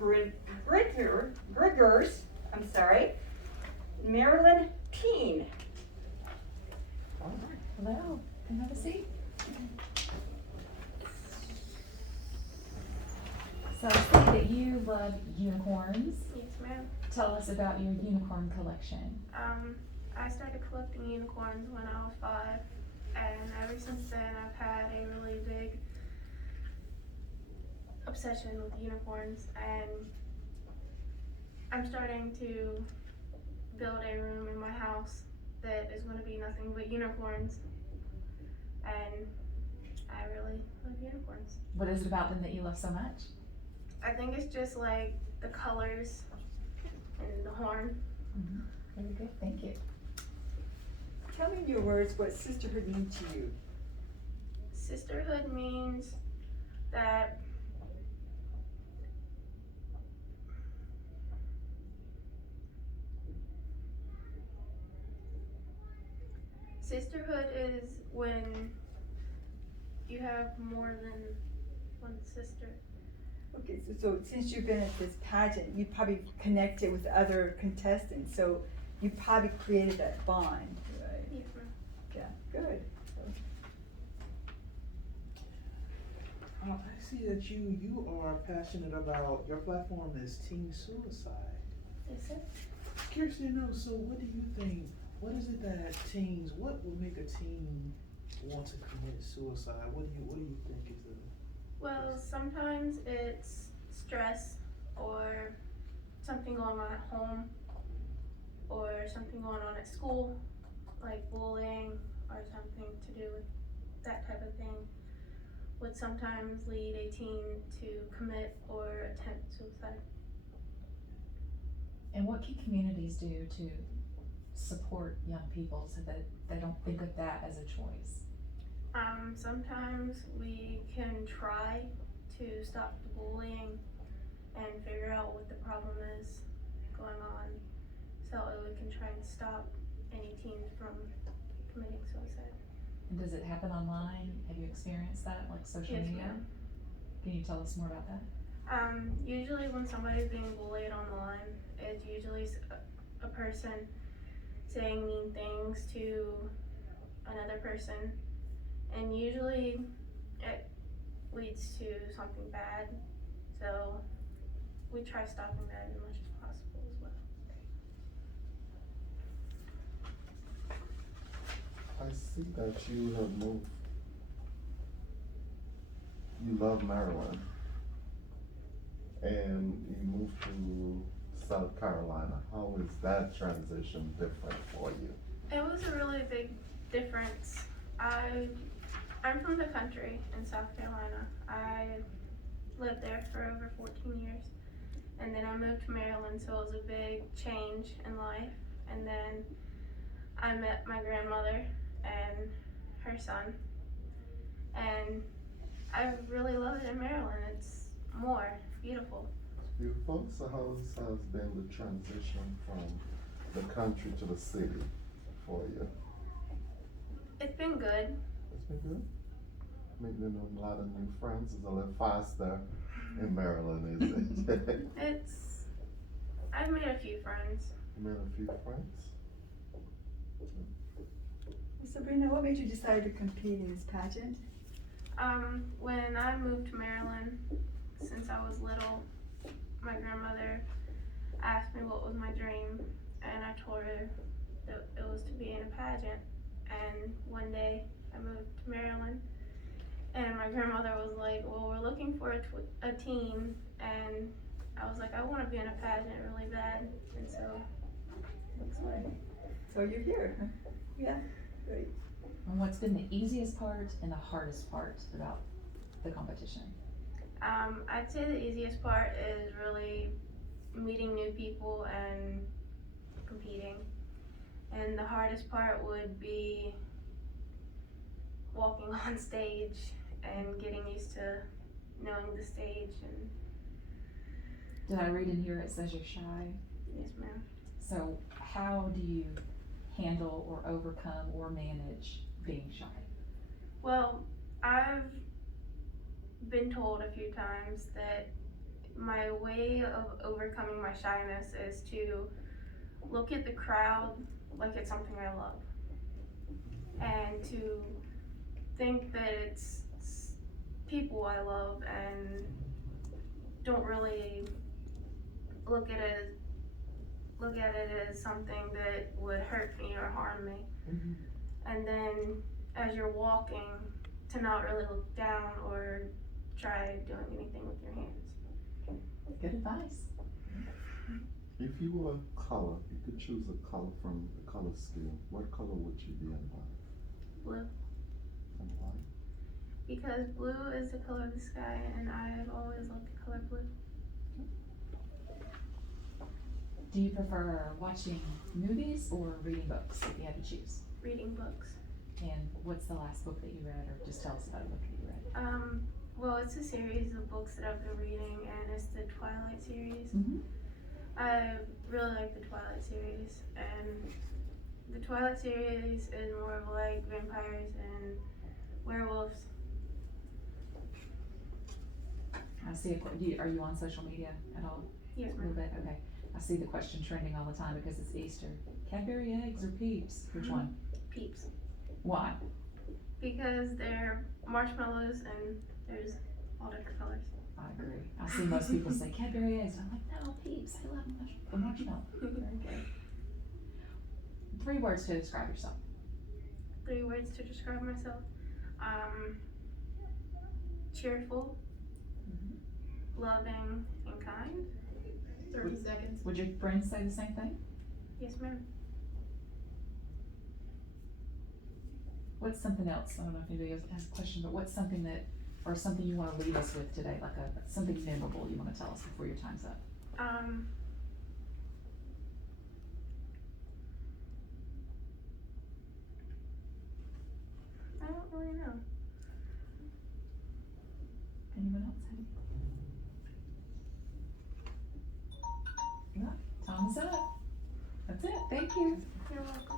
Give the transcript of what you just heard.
Griggers, Marilyn Peen. Hello, can you have a seat? So I see that you love unicorns. Yes, ma'am. Tell us about your unicorn collection. I started collecting unicorns when I was 5, and ever since then I've had a really big obsession with unicorns, and I'm starting to build a room in my house that is going to be nothing but unicorns, and I really love unicorns. What is it about them that you love so much? I think it's just like the colors and the horn. Very good, thank you. Tell me in your words what sisterhood means to you. Sisterhood means that sisterhood is when you have more than one sister. Okay, so since you've been at this pageant, you probably connected with other contestants, so you probably created that bond, right? Yes, ma'am. Yeah, good. I see that you are passionate about, your platform is teen suicide. Yes, sir. Curious to know, so what do you think, what is it that teens, what would make a teen want to commit suicide? What do you think is the... Well, sometimes it's stress or something going on at home or something going on at school, like bullying or something to do with that type of thing would sometimes lead a teen to commit or attempt suicide. And what can communities do to support young people so that they don't think of that as a choice? Sometimes we can try to stop the bullying and figure out what the problem is going on so we can try and stop any teens from committing suicide. And does it happen online? Have you experienced that, like social Yes, media? ma'am. Can you tell us more about that? Usually when somebody's being bullied online, it's usually a person saying mean things to another person, and usually it leads to something bad, so we try stopping that as much as possible as well. I see that you have moved. You love Maryland, and you moved to South Carolina. How is that transition different for you? It was a really big difference. I'm from the country in South Carolina. I lived there for over 14 years, and then I moved to Maryland, so it was a big change in life. And then I met my grandmother and her son, and I really love it in Maryland. It's more beautiful. It's beautiful. So how has been the transition from the country to the city for you? It's been good. It's been good. Making a lot of new friends. It's a little faster in Maryland, isn't it? I've made a few friends. You made a few friends. Sabrina, what made you decide to compete in this pageant? When I moved to Maryland, since I was little, my grandmother asked me what was my dream, and I told her that it was to be in a pageant. And one day I moved to Maryland, and my grandmother was like, well, we're looking for a team, and I was like, I want to be in a pageant really bad, and so that's why. So you're here, huh? Yeah, great. And what's been the easiest part and the hardest part about the competition? I'd say the easiest part is really meeting new people and competing. And the hardest part would be walking on stage and getting used to knowing the stage. And Did I read in here it says you're shy? yes, ma'am. So how do you handle or overcome or manage being shy? Well, I've been told a few times that my way of overcoming my shyness is to look at the crowd like it's something I love, and to think that it's people I love, and don't really look at it as something that would hurt me or harm me. Mhm. And then as you're walking, to not really look down or try doing anything with your hands. Good advice. If you were a color, you could choose a color from the color scheme, what color would you be in life? Blue. And why? Because blue is the color of the sky, and I've always loved the color blue. Do you prefer watching movies or reading books if you had to choose? Reading books. And what's the last book that you read, or just tell us about a book that you read? Well, it's a series of books that I've been reading, and it's the Twilight series. Mm-hmm. I really like the Twilight series, and the Twilight series is more of like vampires and werewolves. I see are you on social media at all? Yes, A little ma'am. bit, okay. I see the question trending all the time because it's Easter. Cadbury eggs or Peeps? Which one? Peeps. Why? Because they're marshmallows and there's all different colors. I agree. I see most people say Cadbury eggs. I'm like, no, Peeps. I love the marshmallow. Very good. 3 words to describe yourself. 3 words to describe myself. Cheerful, loving, and kind. 30 seconds. Would your friends say the same thing? Yes, ma'am. What's something else? I don't know if anybody else has a question, but what's something that, or something you want to leave us with today, like something memorable you want to tell us before your time's up? I don't really know. Anyone else have any? Yeah, time's up. That's it. Thank you. You're welcome.